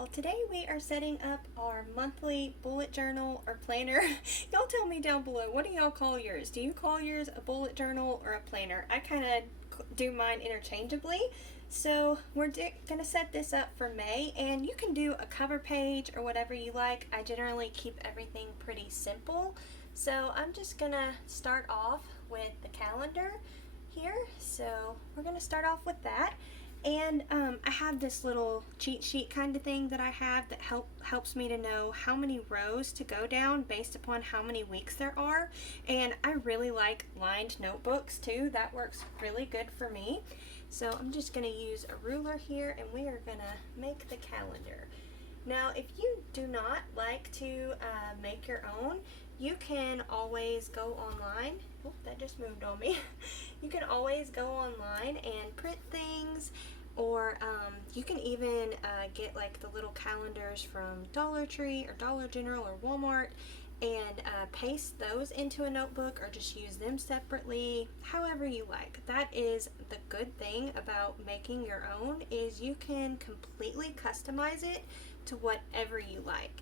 y'all. Today we are setting up our monthly bullet journal or planner. Y'all tell me down below, what do y'all call yours? Do you call yours a bullet journal or a planner? I kind of do mine interchangeably. So we're gonna set this up for May, and you can do a cover page or whatever you like. I generally keep everything pretty simple. So I'm just gonna start off with the calendar here. So we're gonna start off with that. And I have this little cheat sheet kind of thing that I have that helps me to know how many rows to go down based upon how many weeks there are. And I really like lined notebooks too. That works really good for me. So I'm just going to use a ruler here, and we are going to make the calendar. Now, if you do not like to make your own, you can always go online. Oh, that just moved on me. You can always go online and print things, or you can even get like the little calendars from Dollar Tree or Dollar General or Walmart and paste those into a notebook, or just use them separately, however you like. That is the good thing about making your own, is you can completely customize it to whatever you like.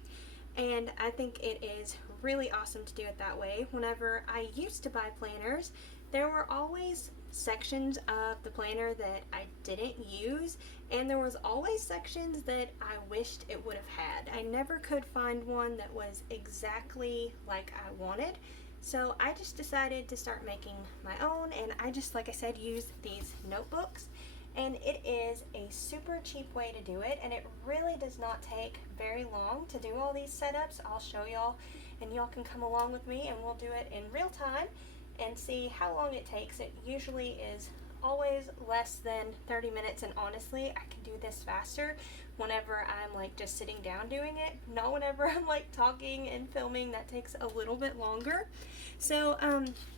And I think it is really awesome to do it that way. Whenever I used to buy planners, there were always sections of the planner that I didn't use, and there was always sections that I wished it would have had. I never could find one that was exactly like I wanted. So I just decided to start making my own, and I just, like I said, use these notebooks. And it is a super cheap way to do it, and it really does not take very long to do all these setups. I'll show y'all, and y'all can come along with me, and we'll do it in real time and see how long it takes. It usually is always less than 30 minutes, and honestly, I can do this faster whenever I'm like just sitting down doing it, not whenever I'm like talking and filming. That takes a little bit longer. So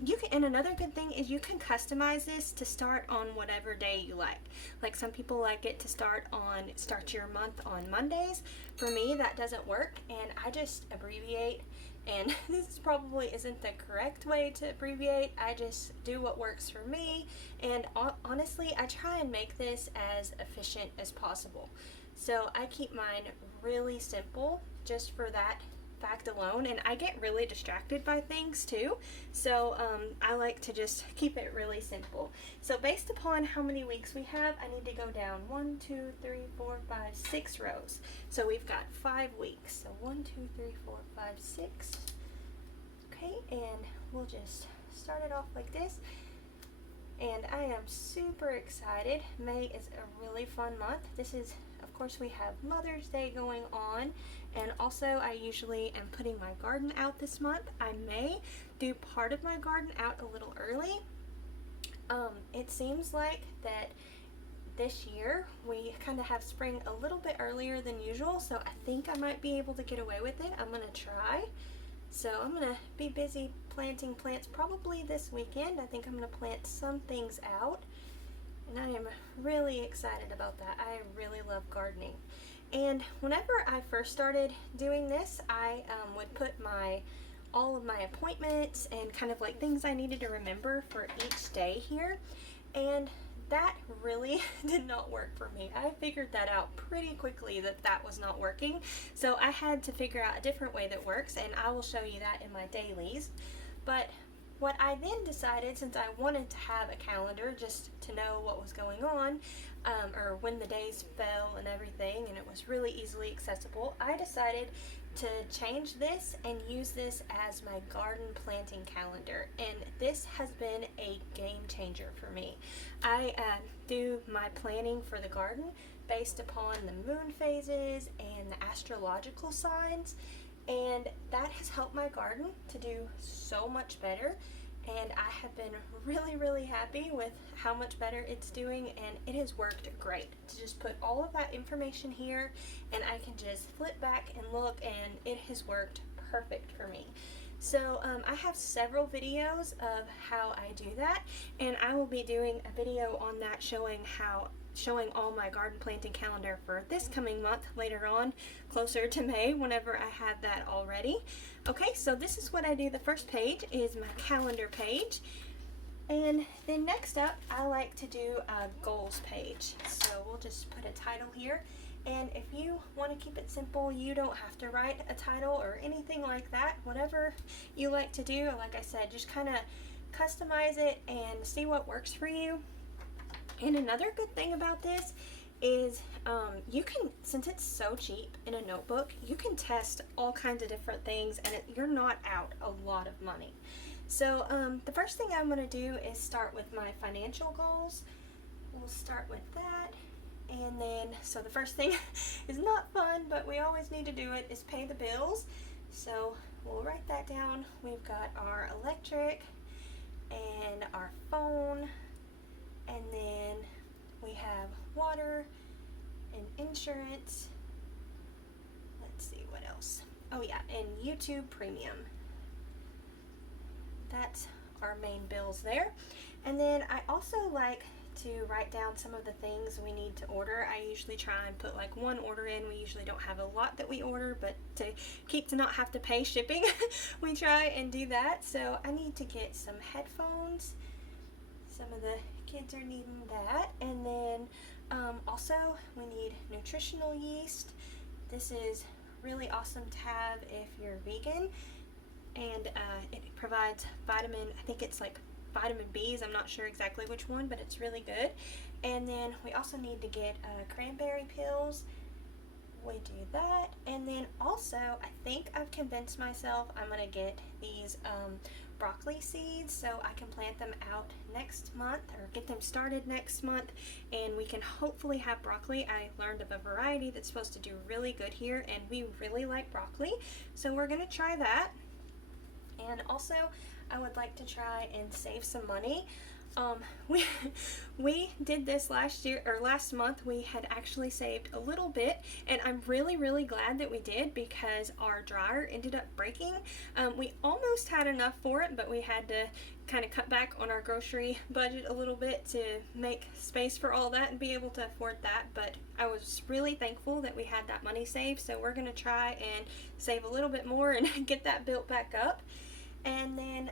you can, and another good thing is you can customize this to start on whatever day you like. Like some people like it to start your month on Mondays. For me, that doesn't work, and I just abbreviate. And this probably isn't the correct way to abbreviate. I just do what works for me, and honestly, I try and make this as efficient as possible. So I keep mine really simple just for that fact alone, and I get really distracted by things too, so I like to just keep it really simple. So based upon how many weeks we have, I need to go down 1, 2, 3, 4, 5, 6 rows. So we've got 5 weeks. So 1, 2, 3, 4, 5, 6. Okay, and we'll just start it off like this. And I am super excited. May is a really fun month. This is, of course, we have Mother's Day going on, and also I usually am putting my garden out this month. I may do part of my garden out a little early. It seems like that this year we kind of have spring a little bit earlier than usual, so I think I might be able to get away with it. I'm gonna try. So I'm gonna be busy planting plants probably this weekend. I think I'm gonna plant some things out, and I am really excited about that. I really love gardening. And whenever I first started doing this, I would put all of my appointments and kind of like things I needed to remember for each day here, and that really did not work for me. I figured that out pretty quickly that was not working, so I had to figure out a different way that works, and I will show you that in my dailies. But what I then decided, since I wanted to have a calendar just to know what was going on, or when the days fell and everything, and it was really easily accessible, I decided to change this and use this as my garden planting calendar, and this has been a game changer for me. I do my planning for the garden based upon the moon phases and the astrological signs, and that has helped my garden to do so much better, and I have been really happy with how much better it's doing, and it has worked great to just put all of that information here, and I can just flip back and look, and it has worked perfect for me. So I have several videos of how I do that, and I will be doing a video on that showing all my garden planting calendar for this coming month later on, closer to May, whenever I have that all ready. Okay, so this is what I do. The first page is my calendar page, and then next up I like to do a goals page. So we'll just put a title here, And if you want to keep it simple, you don't have to write a title or anything like that. Whatever you like to do, like I said, just kind of customize it and see what works for you. And another good thing about this is you can, since it's so cheap in a notebook, you can test all kinds of different things, and you're not out a lot of money. So the first thing I'm going to do is start with my financial goals. We'll start with that. And then, so the first thing is not fun, but we always need to do it, is pay the bills. So we'll write that down. We've got our electric and our phone, and then we have water and insurance. Let's see what else. Oh yeah, and YouTube Premium. That's our main bills there. And then I also like to write down some of the things we need to order. I usually try and put like one order in. We usually don't have a lot that we order, but to not have to pay shipping, we try and do that. So I need to get some headphones. Some of the kids are needing that. And then also we need nutritional yeast. This is really awesome to have if you're vegan, and it provides vitamin, I think it's like vitamin B's, I'm not sure exactly which one, but it's really good. And then we also need to get cranberry pills. We do that. And then also, I think I've convinced myself I'm going to get these broccoli seeds so I can plant them out next month, or get them started next month, and we can hopefully have broccoli. I learned of a variety that's supposed to do really good here, and we really like broccoli, so we're going to try that. And also, I would like to try and save some money. We did this last month. We had actually saved a little bit, and I'm really glad that we did, because our dryer ended up breaking. We almost had enough for it, but we had to kind of cut back on our grocery budget a little bit to make space for all that and be able to afford that. But I was really thankful that we had that money saved, so we're going to try and save a little bit more and get that built back up. And then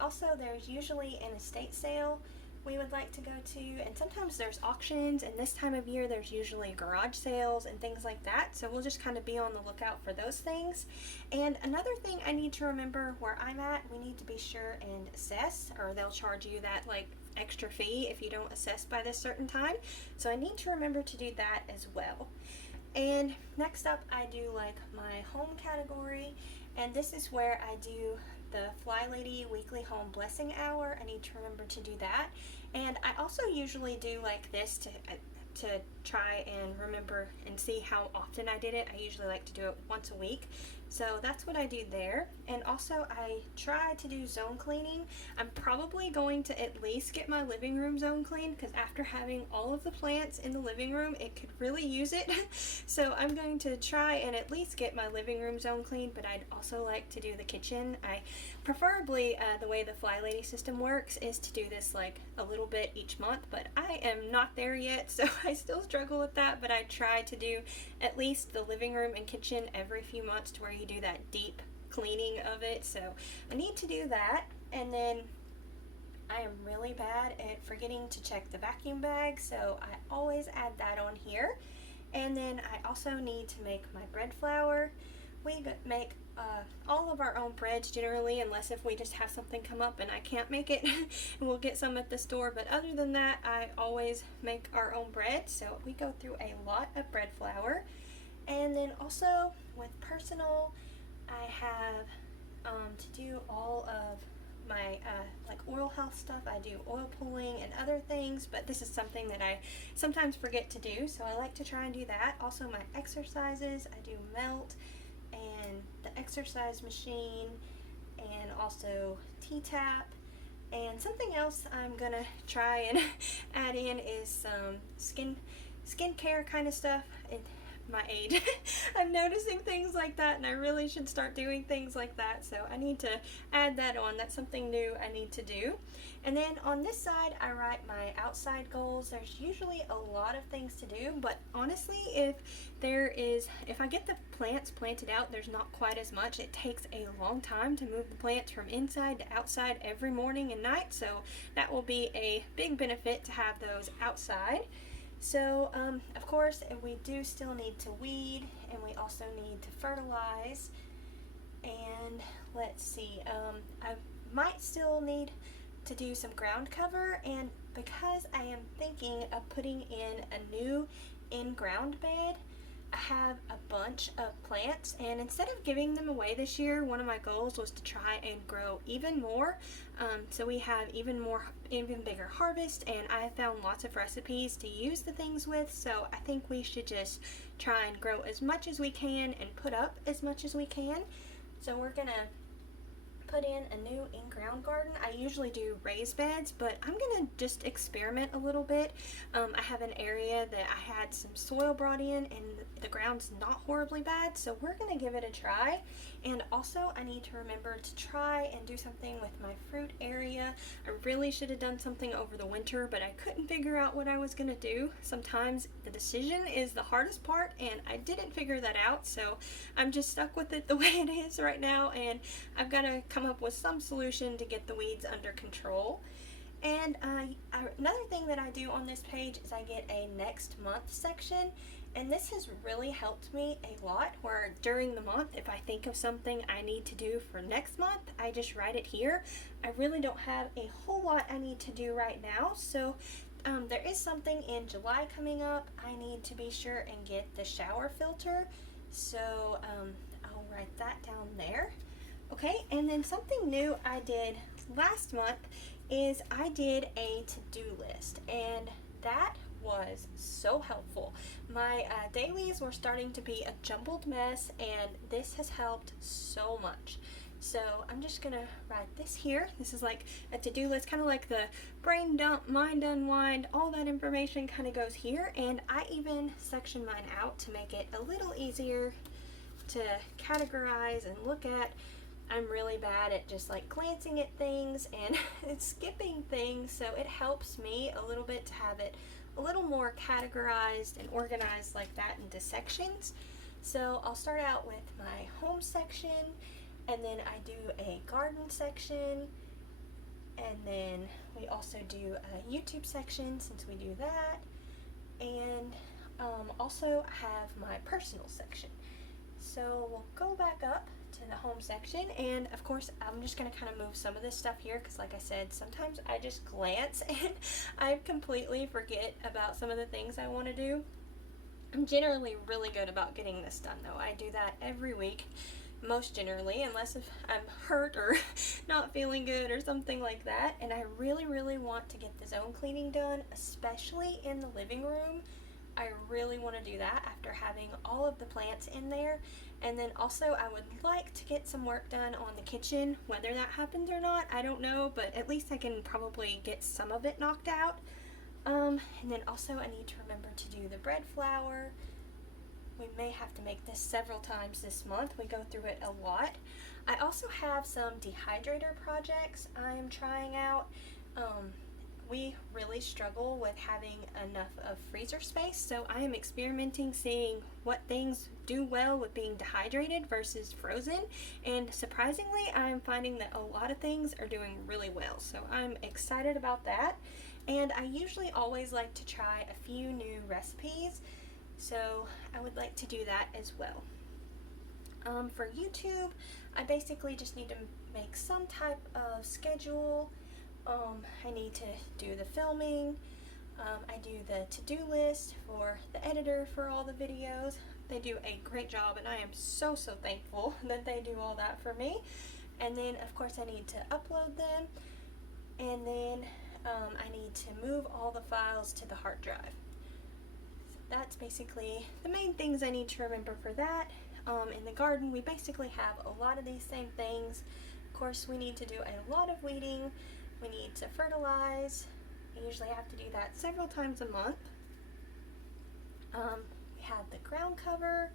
also there's usually an estate sale we would like to go to, and sometimes there's auctions, and this time of year there's usually garage sales and things like that, so we'll just kind of be on the lookout for those things. And another thing I need to remember where I'm at, we need to be sure and assess, or they'll charge you that like extra fee if you don't assess by this certain time, so I need to remember to do that as well. And next up, I do like my home category, and this is where I do the Fly Lady Weekly Home Blessing Hour. I need to remember to do that. And I also usually do like this to try and remember and see how often I did it. I usually like to do it once a week. So that's what I do there. And also I try to do zone cleaning. I'm probably going to at least get my living room zone cleaned, because after having all of the plants in the living room, it could really use it. So I'm going to try and at least get my living room zone cleaned, but I'd also like to do the kitchen. I preferably, the way the Fly Lady system works is to do this like a little bit each month, but I am not there yet, so I still struggle with that. But I try to do at least the living room and kitchen every few months, to where you do that deep cleaning of it. So I need to do that. And then I am really bad at forgetting to check the vacuum bag, so I always add that on here. And then I also need to make my bread flour. We make all of our own breads generally, unless if we just have something come up and I can't make it, and we'll get some at the store. But other than that, I always make our own bread, so we go through a lot of bread flour. And then also with personal, I have to do all of my like oral health stuff. I do oil pulling and other things, but this is something that I sometimes forget to do, so I like to try and do that. Also my exercises, I do melt and the exercise machine, and also T-tap. And something else I'm gonna try and add in is some skincare kind of stuff. My age, I'm noticing things like that, and I really should start doing things like that, so I need to add that on. That's something new I need to do. And then on this side, I write my outside goals. There's usually a lot of things to do, but honestly, if I get the plants planted out, there's not quite as much. It takes a long time to move the plants from inside to outside every morning and night, so that will be a big benefit to have those outside. So, of course, we do still need to weed, and we also need to fertilize. And let's see, I might still need to do some ground cover, and because I am thinking of putting in a new in-ground bed, I have a bunch of plants, and instead of giving them away this year, one of my goals was to try and grow even more, so we have even bigger harvest, and I have found lots of recipes to use the things with. So I think we should just try and grow as much as we can and put up as much as we can. So we're gonna put in a new in-ground garden. I usually do raised beds, but I'm gonna just experiment a little bit. I have an area that I had some soil brought in, and the ground's not horribly bad, so we're gonna give it a try. And also, I need to remember to try and do something with my fruit area. I really should have done something over the winter, but I couldn't figure out what I was gonna do. Sometimes the decision is the hardest part, and I didn't figure that out, so I'm just stuck with it the way it is right now, and I've got to come up with some solution to get the weeds under control. And another thing that I do on this page is I get a next month section, and this has really helped me a lot, where during the month, if I think of something I need to do for next month, I just write it here. I really don't have a whole lot I need to do right now, so there is something in July coming up. I need to be sure and get the shower filter, so I'll write that down there. Okay, and then something new I did last month is I did a to-do list, and that was so helpful. My dailies were starting to be a jumbled mess, and this has helped so much. So I'm just gonna write this here. This is like a to-do list, kind of like the brain dump, mind unwind, all that information kind of goes here, and I even section mine out to make it a little easier to categorize and look at. I'm really bad at just like glancing at things and skipping things, so it helps me a little bit to have it a little more categorized and organized like that into sections. So I'll start out with my home section, and then I do a garden section, and then we also do a YouTube section since we do that, and also have my personal section. So we'll go back up to the home section, and of course I'm just going to kind of move some of this stuff here because, like I said, sometimes I just glance and I completely forget about some of the things I want to do. I'm generally really good about getting this done, though. I do that every week, most generally, unless if I'm hurt or not feeling good or something like that. And I really want to get the zone cleaning done, especially in the living room. I really want to do that after having all of the plants in there. And then also I would like to get some work done on the kitchen. Whether that happens or not, I don't know, but at least I can probably get some of it knocked out. And then also I need to remember to do the bread flour. We may have to make this several times this month. We go through it a lot. I also have some dehydrator projects I am trying out. We really struggle with having enough of freezer space, so I am experimenting, seeing what things do well with being dehydrated versus frozen, and surprisingly I'm finding that a lot of things are doing really well, so I'm excited about that. And I usually always like to try a few new recipes, so I would like to do that as well. For YouTube, I basically just need to make some type of schedule. I need to do the filming. I do the to-do list for the editor for all the videos. They do a great job, and I am so thankful that they do all that for me. And then of course I need to upload them, and then I need to move all the files to the hard drive. So that's basically the main things I need to remember for that. In the garden, we basically have a lot of these same things. Of course, we need to do a lot of weeding. We need to fertilize. I usually have to do that several times a month. We have the ground cover,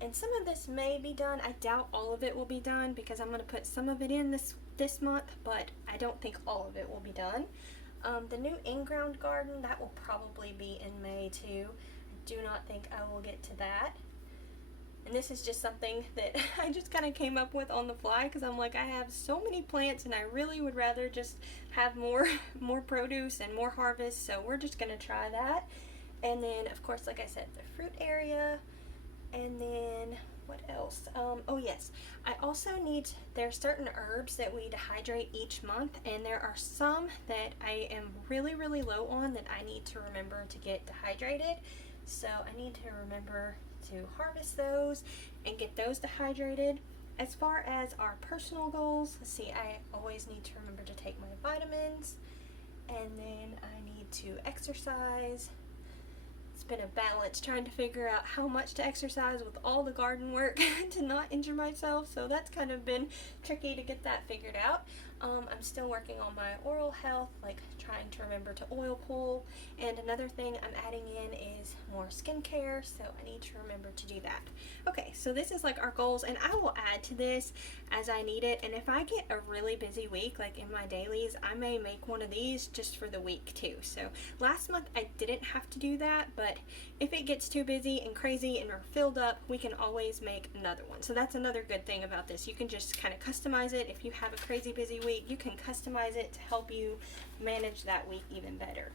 and some of this may be done. I doubt all of it will be done because I'm going to put some of it in this month, but I don't think all of it will be done. The new in-ground garden, that will probably be in May too. I do not think I will get to that. And this is just something that I just kind of came up with on the fly, because I'm like, I have so many plants and I really would rather just have more produce and more harvest. So we're just going to try that. And then of course, like I said, the fruit area. And then what else? Oh yes, I also need, there are certain herbs that we dehydrate each month, and there are some that I am really low on that I need to remember to get dehydrated. So I need to remember to harvest those and get those dehydrated. As far as our personal goals, let's see, I always need to remember to take my vitamins, and then I need to exercise. It's been a balance trying to figure out how much to exercise with all the garden work to not injure myself, so that's kind of been tricky to get that figured out. I'm still working on my oral health, like trying to remember to oil pull, and another thing I'm adding in is more skincare, so I need to remember to do that. Okay, so this is like our goals, and I will add to this as I need it, and if I get a really busy week, like in my dailies, I may make one of these just for the week too. So last month I didn't have to do that, but if it gets too busy and crazy and we're filled up, we can always make another one. So that's another good thing about this. You can just kind of customize it. If you have a crazy busy week, you can customize it to help you manage that week even better.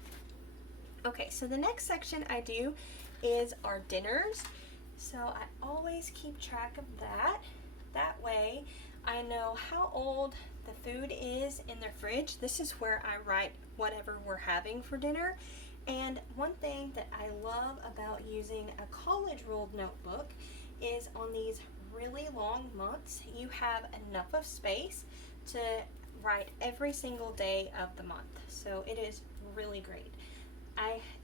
Okay, so the next section I do is our dinners. So I always keep track of that. That way I know how old the food is in the fridge. This is where I write whatever we're having for dinner. And one thing that I love about using a college ruled notebook is on these really long months, you have enough of space to write every single day of the month. So it is really great.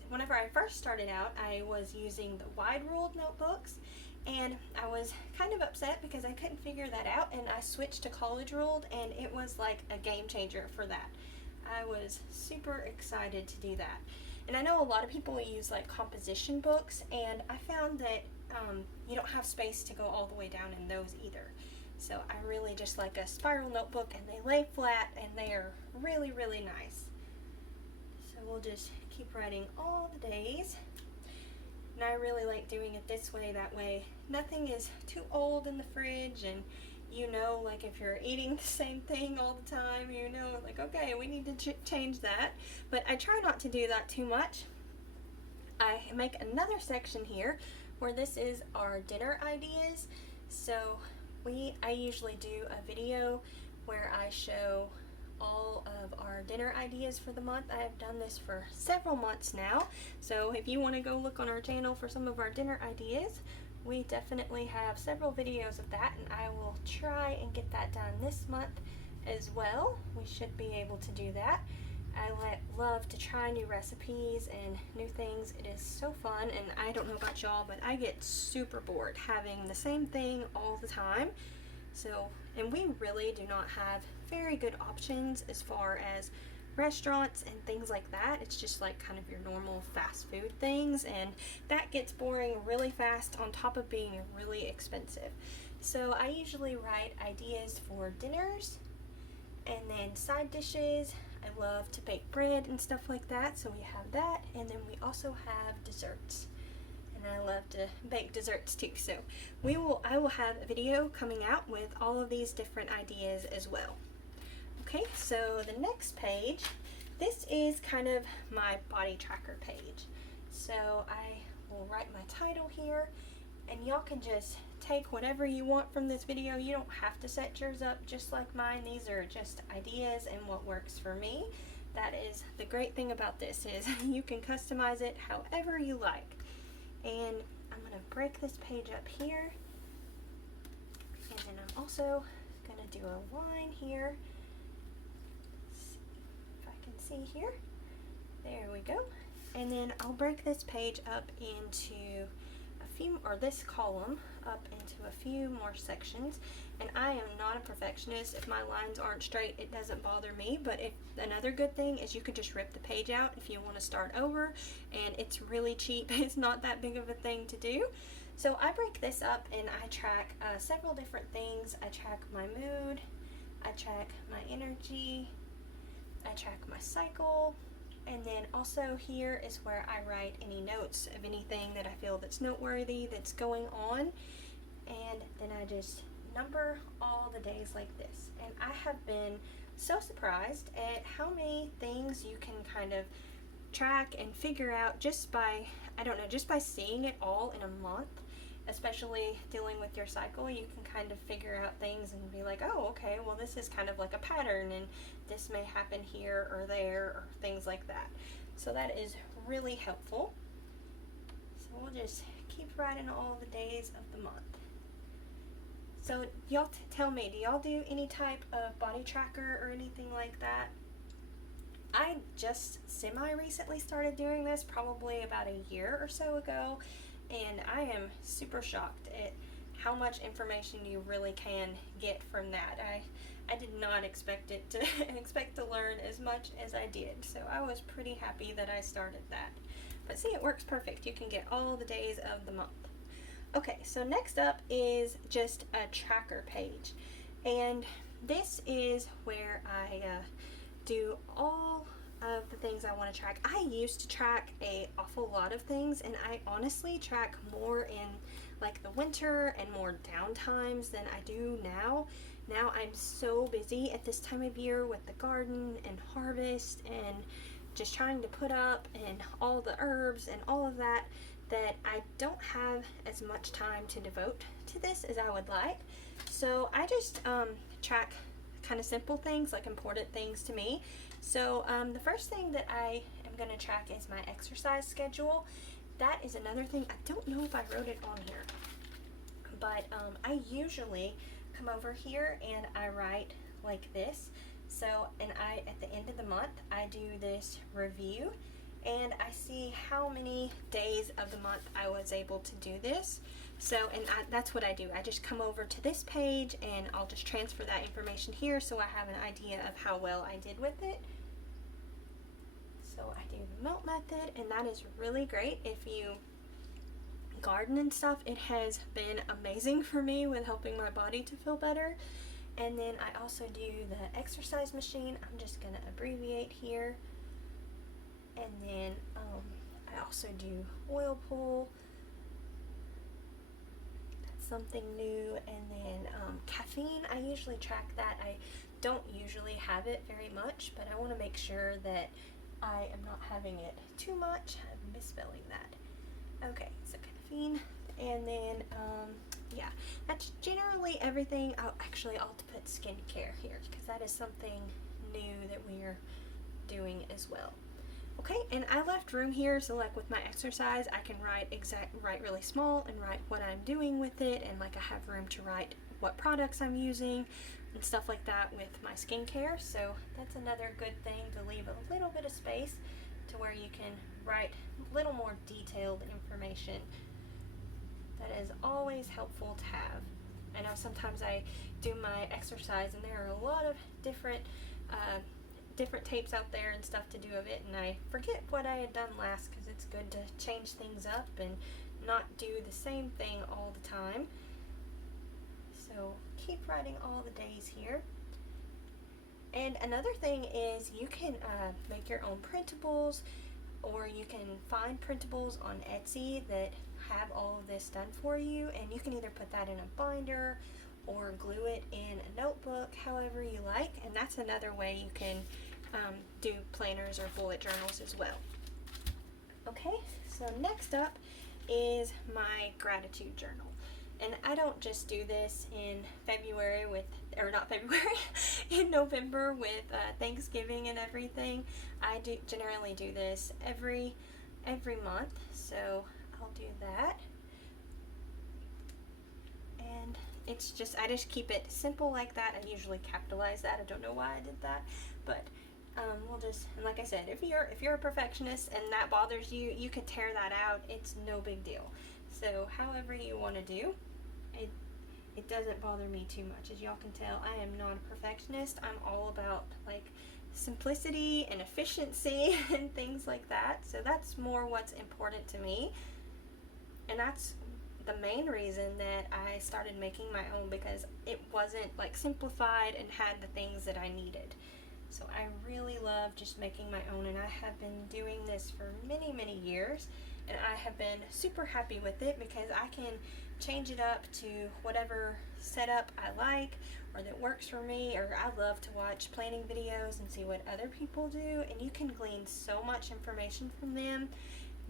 Whenever I first started out, I was using the wide ruled notebooks, and I was kind of upset because I couldn't figure that out, and I switched to college ruled, and it was like a game changer for that. I was super excited to do that. And I know a lot of people use like composition books, and I found that you don't have space to go all the way down in those either. So I really just like a spiral notebook, and they lay flat and they are really nice. So we'll just keep writing all the days. And I really like doing it this way, that way nothing is too old in the fridge, and you know, like if you're eating the same thing all the time, you know, like, okay, we need to change that. But I try not to do that too much. I make another section here where this is our dinner ideas. So I usually do a video where I show all of our dinner ideas for the month. I have done this for several months now, so if you want to go look on our channel for some of our dinner ideas, we definitely have several videos of that, and I will try and get that done this month as well. We should be able to do that. I love to try new recipes and new things. It is so fun, and I don't know about y'all, but I get super bored having the same thing all the time. So, and we really do not have very good options as far as restaurants and things like that. It's just like kind of your normal fast food things, and that gets boring really fast on top of being really expensive. So I usually write ideas for dinners and then side dishes. I love to bake bread and stuff like that, so we have that, and then we also have desserts. And I love to bake desserts too. So I will have a video coming out with all of these different ideas as well. Okay, so the next page, this is kind of my body tracker page. So I will write my title here, and y'all can just take whatever you want from this video. You don't have to set yours up just like mine. These are just ideas and what works for me. That is the great thing about this, is you can customize it however you like. And I'm going to break this page up here, and then I'm also going to do a line here. Let's see if I can see here. There we go. And then I'll break this page up into this column up into a few more sections. And I am not a perfectionist. If my lines aren't straight, it doesn't bother me. But another good thing is you can just rip the page out if you want to start over, and it's really cheap. It's not that big of a thing to do. So I break this up and I track several different things. I track my mood, I track my energy, I track my cycle, and then also here is where I write any notes of anything that I feel that's noteworthy that's going on. and then I just number all the days like this. And I have been so surprised at how many things you can kind of track and figure out just by, I don't know, just by seeing it all in a month. Especially dealing with your cycle, you can kind of figure out things and be like, oh, okay, well, this is kind of like a pattern, and this may happen here or there, or things like that. So that is really helpful. So we'll just keep writing all the days of the month. So y'all tell me, do y'all do any type of body tracker or anything like that? I just semi-recently started doing this, probably about a year or so ago, and I am super shocked at how much information you really can get from that. I did not expect to learn as much as I did, so I was pretty happy that I started that. But see, it works perfect. You can get all the days of the month. Okay, so next up is just a tracker page, and this is where I do all of the things I want to track. I used to track an awful lot of things, and I honestly track more in like the winter and more down times than I do now. Now I'm so busy at this time of year with the garden and harvest and just trying to put up and all the herbs and all of that, that I don't have as much time to devote to this as I would like. So I just track kind of simple things, like important things to me. So the first thing that I am going to track is my exercise schedule. That is another thing. I don't know if I wrote it on here, but I usually come over here and I write like this. So, and at the end of the month, I do this review, and I see how many days of the month I was able to do this. So, and that's what I do. I just come over to this page and I'll just transfer that information here so I have an idea of how well I did with it. So I do the melt method, and that is really great if you garden and stuff. It has been amazing for me with helping my body to feel better. And then I also do the exercise machine. I'm just going to abbreviate here. And then I also do oil pull. That's something new. And then caffeine, I usually track that. I don't usually have it very much, but I want to make sure that I am not having it too much. I'm misspelling that. Okay, so caffeine. And then, yeah, that's generally everything. I'll put skincare here because that is something new that we're doing as well. Okay, and I left room here, so like with my exercise, I can write really small and write what I'm doing with it, and like I have room to write what products I'm using and stuff like that with my skincare. So that's another good thing, to leave a little bit of space to where you can write a little more detailed information. That is always helpful to have. I know sometimes I do my exercise and there are a lot of different tapes out there and stuff to do of it, and I forget what I had done last because it's good to change things up and not do the same thing all the time. So keep writing all the days here. And another thing is you can make your own printables, or you can find printables on Etsy that have all of this done for you, and you can either put that in a binder or glue it in a notebook, however you like. And that's another way you can do planners or bullet journals as well. Okay, so next up is my gratitude journal. And I don't just do this in February in November with Thanksgiving and everything. I generally do this every month, so I'll do that. And it's just, I just keep it simple like that. I usually capitalize that. I don't know why I did that, but we'll just, and like I said, if you're a perfectionist and that bothers you, you can tear that out. It's no big deal. So however you want to do, it doesn't bother me too much. As y'all can tell, I am not a perfectionist. I'm all about like simplicity and efficiency and things like that. So that's more what's important to me. And that's the main reason that I started making my own, because it wasn't like simplified and had the things that I needed. So I really love just making my own, and I have been doing this for many, many years. and I have been super happy with it because I can change it up to whatever setup I like or that works for me. Or I love to watch planning videos and see what other people do, and you can glean so much information from them.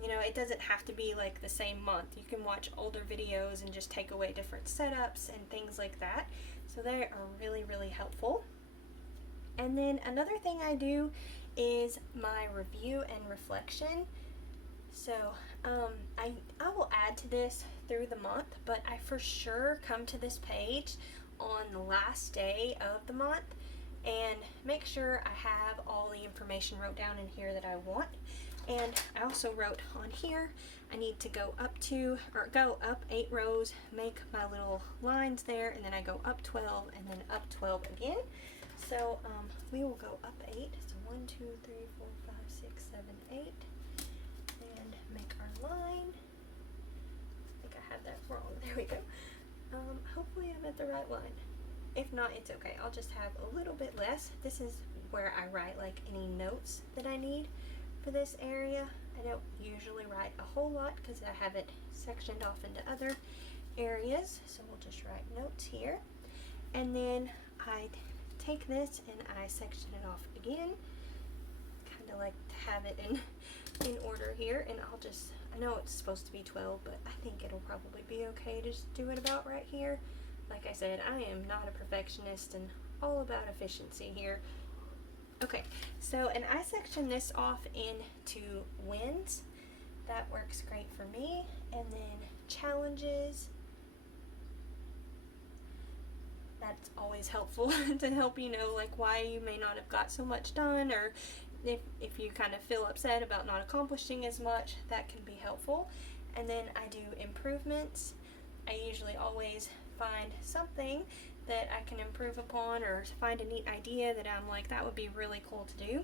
You know, it doesn't have to be like the same month. You can watch older videos and just take away different setups and things like that. So they are really, really helpful. And then another thing I do is my review and reflection. So I will add to this through the month, but I for sure come to this page on the last day of the month and make sure I have all the information wrote down in here that I want. And I also wrote on here I need to go up 8 rows, make my little lines there, and then I go up 12 and then up 12 again. So we will go up 8. So 1, 2, 3, 4, 5, 6, 7, 8, and make our line. I think I have that wrong. There we go. Hopefully I'm at the right line. If not, it's okay. I'll just have a little bit less. This is where I write like any notes that I need for this area. I don't usually write a whole lot because I have it sectioned off into other areas. So we'll just write notes here. And then I take this and I section it off again. Kind of like to have it in order here. And I know it's supposed to be 12, but I think it'll probably be okay to just do it about right here. Like I said, I am not a perfectionist and all about efficiency here. Okay, so, and I section this off into wins. That works great for me. And then challenges. That's always helpful to help you know like why you may not have got so much done, or if you kind of feel upset about not accomplishing as much, that can be helpful. And then I do improvements. I usually always find something that I can improve upon, or find a neat idea that I'm like, that would be really cool to do.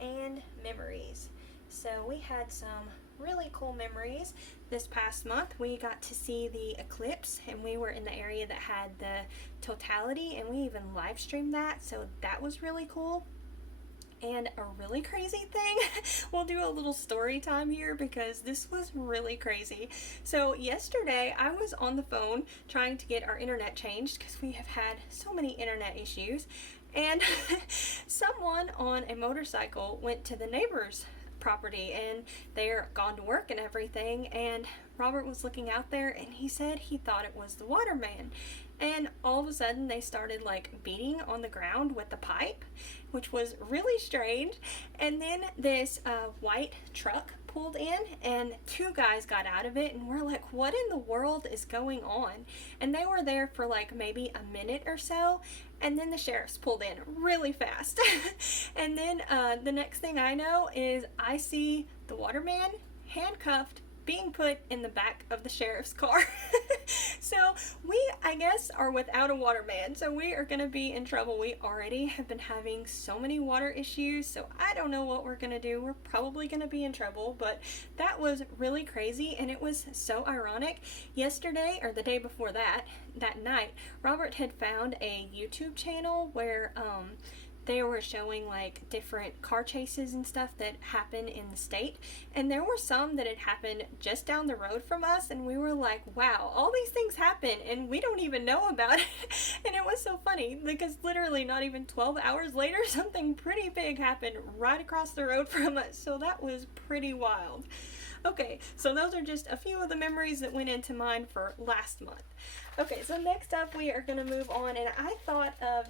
And memories. So we had some really cool memories this past month. We got to see the eclipse, and we were in the area that had the totality, and we even live streamed that, so that was really cool. And a really crazy thing, we'll do a little story time here because this was really crazy. So yesterday I was on the phone trying to get our internet changed because we have had so many internet issues, and someone on a motorcycle went to the neighbor's property and they're gone to work and everything, and Robert was looking out there and he said he thought it was the waterman. And all of a sudden they started like beating on the ground with the pipe, which was really strange. And then this white truck pulled in and 2 guys got out of it, and we're like, what in the world is going on? And they were there for like maybe a minute or so, and then the sheriffs pulled in really fast. And then the next thing I know is I see the waterman handcuffed being put in the back of the sheriff's car. So we, I guess, are without a waterman, so we are going to be in trouble. We already have been having so many water issues, so I don't know what we're going to do. We're probably going to be in trouble, but that was really crazy, and it was so ironic. Yesterday, or the day before that night, Robert had found a YouTube channel where they were showing like different car chases and stuff that happen in the state, and there were some that had happened just down the road from us, and we were like, wow, all these things happen and we don't even know about it. And it was so funny because literally not even 12 hours later something pretty big happened right across the road from us, so that was pretty wild. Okay, so those are just a few of the memories that went into mine for last month. Okay, so next up we are going to move on, and I thought of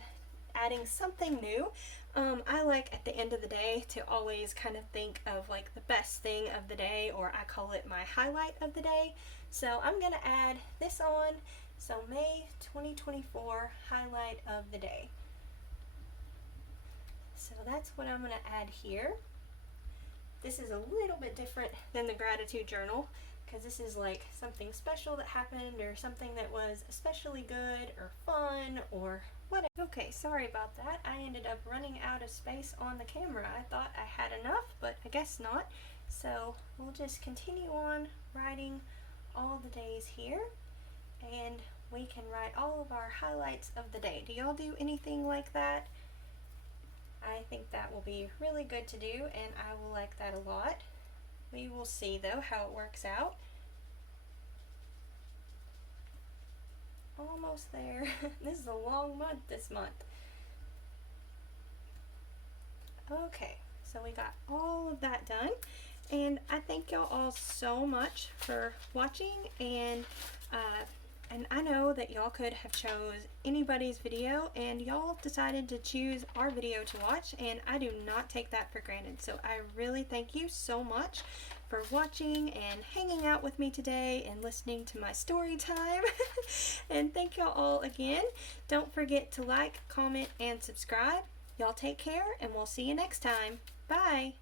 adding something new. I like at the end of the day to always kind of think of like the best thing of the day, or I call it my highlight of the day. So I'm going to add this on. So May 2024 highlight of the day. So that's what I'm going to add here. This is a little bit different than the gratitude journal because this is like something special that happened, or something that was especially good or fun or whatever. Okay, sorry about that. I ended up running out of space on the camera. I thought I had enough, but I guess not. So we'll just continue on writing all the days here, and we can write all of our highlights of the day. Do y'all do anything like that? I think that will be really good to do, and I will like that a lot. We will see though how it works out. Almost there. This is a long month this month. Okay, so we got all of that done, and I thank y'all all so much for watching, and I know that y'all could have chose anybody's video, and y'all decided to choose our video to watch, and I do not take that for granted. So I really thank you so much for watching and hanging out with me today and listening to my story time. And thank y'all all again. Don't forget to like, comment, and subscribe. Y'all take care, and we'll see you next time. Bye!